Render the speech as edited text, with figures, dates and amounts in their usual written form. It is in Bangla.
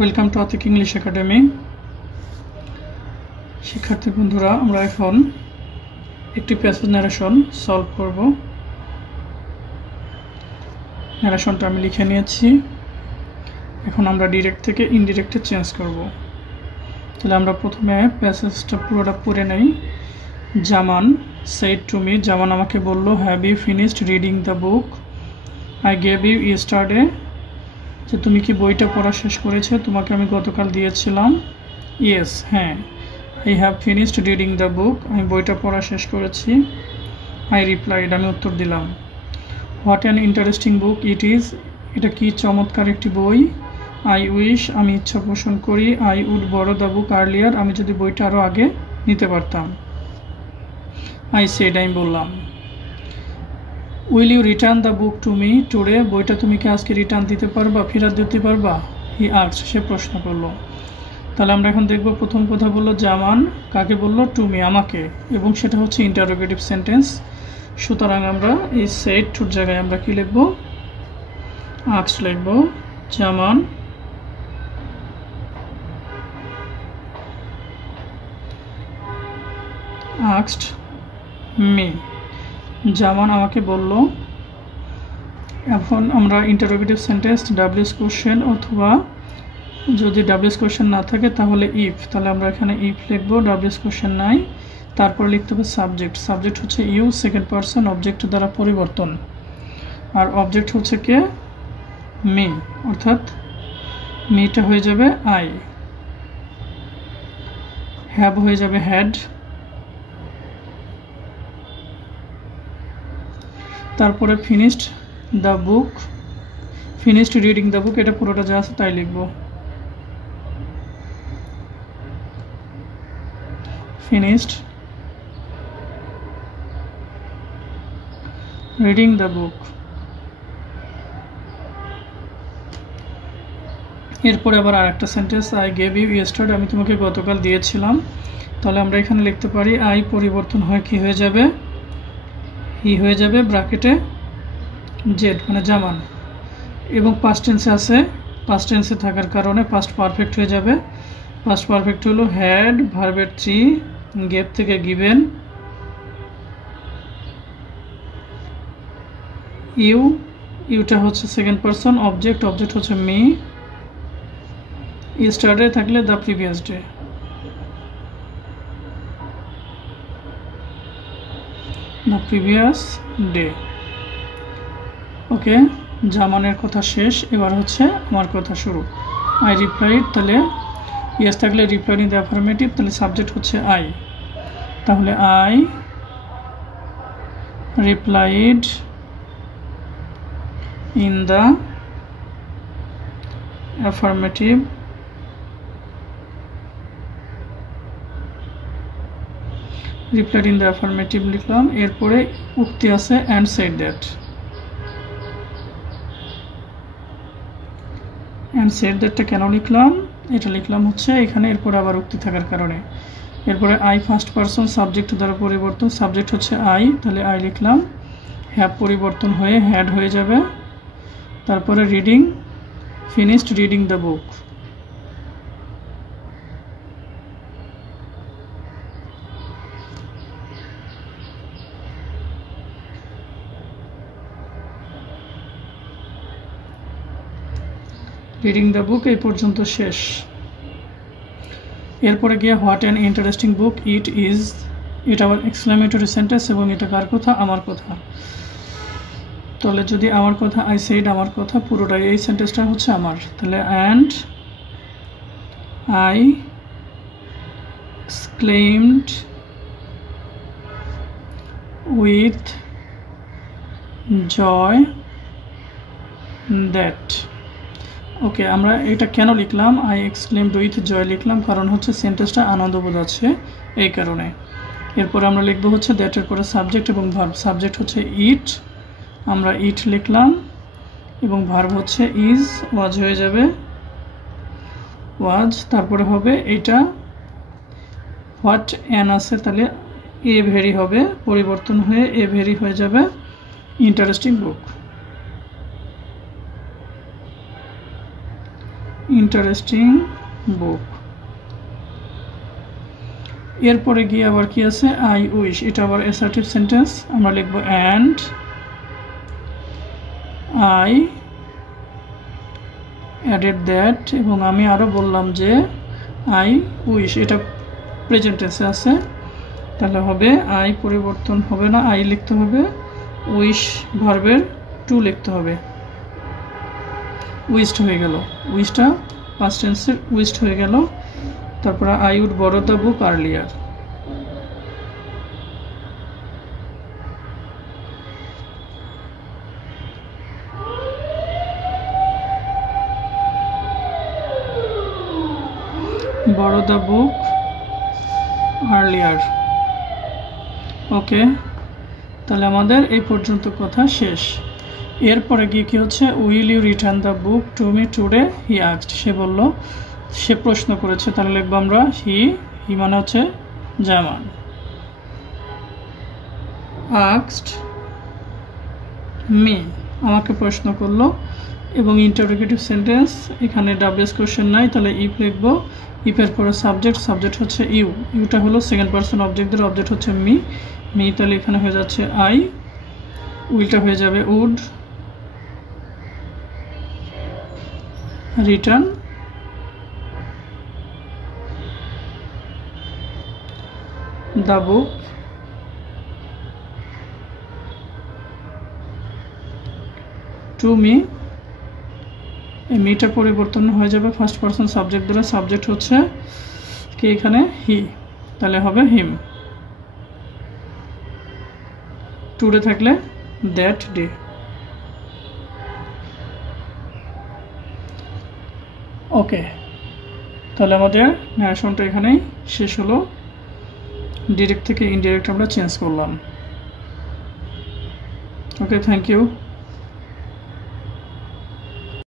Welcome to Atik English academy. শিক্ষার্থী বন্ধুরা, আমরা এখন একটি প্যাসেজ ন্যারেশন সলভ করব। ন্যারেশনটা আমি লিখে নিয়েছি। এখন আমরা ডিরেক্ট থেকে ইনডিরেক্টে চেঞ্জ করব। তাহলে আমরা প্রথমে প্যাসেজটা পুরোটা পড়ে নেই। জামান said to me, জামান আমাকে বলল, have you finished reading the book I gave you yesterday, যে তুমি কি বইটা পড়া শেষ করেছো? তোমাকে আমি গতকাল দিয়েছিলাম। ইয়েস, হ্যাঁ। I have finished reading the বুক, আমি বইটা পড়া শেষ করেছি। আই রিপ্লাইড, আমি উত্তর দিলাম। What an interesting book it is, এটা কি চমৎকার একটি বই। আই উইশ, আমি ইচ্ছা পোষণ করি। আই উড বড়ো দ্য বুক আর্লিয়ার, আমি যদি বইটা আরও আগে নিতে পারতাম। আই সেড, আমি বললাম। Will you return the book to me today, বইটা তুমি কি আজকে রিটার্ন দিতে পারবা, ফেরত দিতে পারবা? হি আস্কড, সে প্রশ্ন করলো। তাহলে আমরা এখন দেখব, প্রথম কথা বললো জামান কাকে বললো? টু মি, আমাকে, এবং সেটা হচ্ছে ইন্টারোগেটিভ সেন্টেন্স। সুতরাং আমরা এই সেড টুর জায়গায় আমরা কি লিখব? আস্কড লিখব। জামান আস্কড মি, জামান আমাকে বলল। এখন আমরা ইন্টারোগেটিভ সেন্টেন্স ডাব্লিউএস কোশ্চেন, অথবা যদি ডাব্লিউএস কোশ্চেন না থাকে তাহলে ইফ, তাহলে আমরা এখানে ইফ লিখবো। ডাব্লিউএস কোশ্চেন নাই, তারপর লিখতে হবে সাবজেক্ট। সাবজেক্ট হচ্ছে ইউ, সেকেন্ড পারসন, অবজেক্ট দ্বারা পরিবর্তন। আর অবজেক্ট হচ্ছে কে? মি, অর্থাৎ মিটা হয়ে যাবে আই। হ্যাভ হয়ে যাবে হ্যাড। তারপরে finished the book, finished reading the book, এটা পুরোটা যা আছে তাই লিখব। Finished reading the book. এরপরে আবার আরেকটা sentence, I gave you yesterday, আমি তোমাকে গতকাল দিয়েছিলাম। তাহলে আমরা এখানে লিখতে পারি আই পরিবর্তন হয় কি হয়ে যাবে? হি হয়ে যাবে, ব্র্যাকেটে জেড, মানে জামান। এবং পাস্ট টেন্সে আছে, পাস্ট টেন্সে থাকার কারণে পাস্ট পারফেক্ট হয়ে যাবে। পাস্ট পারফেক্ট হলো হ্যাড, ভার্বের থ্রি, গেভ থেকে গিভেন, ইউ, ইউটা হচ্ছে সেকেন্ড পারসন, অবজেক্ট, অবজেক্ট হচ্ছে মি, ইয়েস্টারডে থাকলে the previous day. The previous day. Okay, জামানের কথা শেষ, এবার হচ্ছে আমার কথা শুরু। আই রিপ্লাইড, তাহলে ইয়েস থাকলে রিপ্লাইড ইন দ্য অ্যাফার্মেটিভ, তাহলে সাবজেক্ট হচ্ছে আই। তাহলে I replied in the affirmative, replied in the affirmative লিখলাম। এরপরে উক্তি আছে and said that, and said দ্যাটটা কেন লিখলাম? এটা লিখলাম হচ্ছে এখানে এরপরে আবার উক্তি থাকার কারণে। এরপরে আই ফার্স্ট পারসন, সাবজেক্ট দ্বারা পরিবর্তন, সাবজেক্ট হচ্ছে আই, তাহলে আই লিখলাম। হ্যাভ পরিবর্তন হয়ে হ্যাড হয়ে যাবে। তারপরে reading, finished reading the book. Reading the বুক এই পর্যন্ত শেষ। এরপরে গিয়ে what an interesting book it is, এটা আবার এক্সক্লেমেটরি সেন্টেন্স, এবং এটা কার কথা? আমার কথা। তাহলে যদি আমার কথা, আই সেড, আমার কথা, পুরোটাই এই সেন্টেন্সটা হচ্ছে আমার। তাহলে and I exclaimed with joy that. Okay, আমরা এটা কেন লিখলাম? আই এক্সক্লেমড উইথ জয় লিখলাম কারণ হচ্ছে সেন্টেন্সটা আনন্দবোধ আছে, এই কারণে। এরপর আমরা লিখবো হচ্ছে দ্যাটের পরে সাবজেক্ট এবং ভার্ব। সাবজেক্ট হচ্ছে ইট, আমরা ইট লিখলাম, এবং ভার্ব হচ্ছে ইজ, ওয়াজ হয়ে যাবে ওয়াজ। তারপরে হবে এটা হোয়াট অ্যান আছে, তাহলে এ ভেরি হবে, পরিবর্তন হয়ে এ ভেরি হয়ে যাবে ইন্টারেস্টিং বুক। ইন্টারেস্টিং বুক। এরপরে গিয়ে আবার কি আছে, আই উইশ, এটা আবার অ্যাসার্টিভ সেন্টেন্স। আমরা লিখব অ্যান্ড আই অ্যাডেড দ্যাট, এবং আমি আরও বললাম যে আই উইশ, এটা প্রেজেন্ট টেন্সে আছে, তাহলে হবে আই পরিবর্তন হবে না, আই লিখতে হবে, উইশ ভার্বের টু লিখতে হবে। উইশড হয়ে গেল, উইশটা পাস্ট টেন্সের উইশড হয়ে গেল। তারপরে I would borrow the book earlier. borrow the book earlier। Okay, তাহলে আমাদের এই পর্যন্ত কথা শেষ। এরপরে গিয়ে কি হচ্ছে, will you return the book to me today, he asked, সে বলল, সে প্রশ্ন করেছে, তাহলে লিখবো আমরা হি মানে হচ্ছে জামান, আস্কড মি, আমাকে প্রশ্ন করলো। এবং ইন্টারোগেটিভ সেন্টেন্স, এখানে ডাব্লিউএস কোশ্চেন নাই, তাহলে ইফ লিখবো, ইফের পরে সাবজেক্ট হচ্ছে ইউ, ইউটা হলো সেকেন্ড পারসন অবজেক্টদের, অবজেক্ট হচ্ছে মি, তাহলে এখানে হয়ে যাচ্ছে আই, উইলটা হয়ে যাবে would return the book to me. এই মিটা পরিবর্তন হয়ে যাবে ফার্স্ট পারসন সাবজেক্ট দ্বারা, সাবজেক্ট হচ্ছে কি এখানে হি, তাহলে হবে হিম, টুডে থাকলে দ্যাট ডে। ওকে, তাহলে আমাদের ন্যারেশনটা এখানেই শেষ হলো। ডিরেক্ট থেকে ইনডিরেক্ট আমরা চেঞ্জ করলাম। ওকে, থ্যাংক ইউ।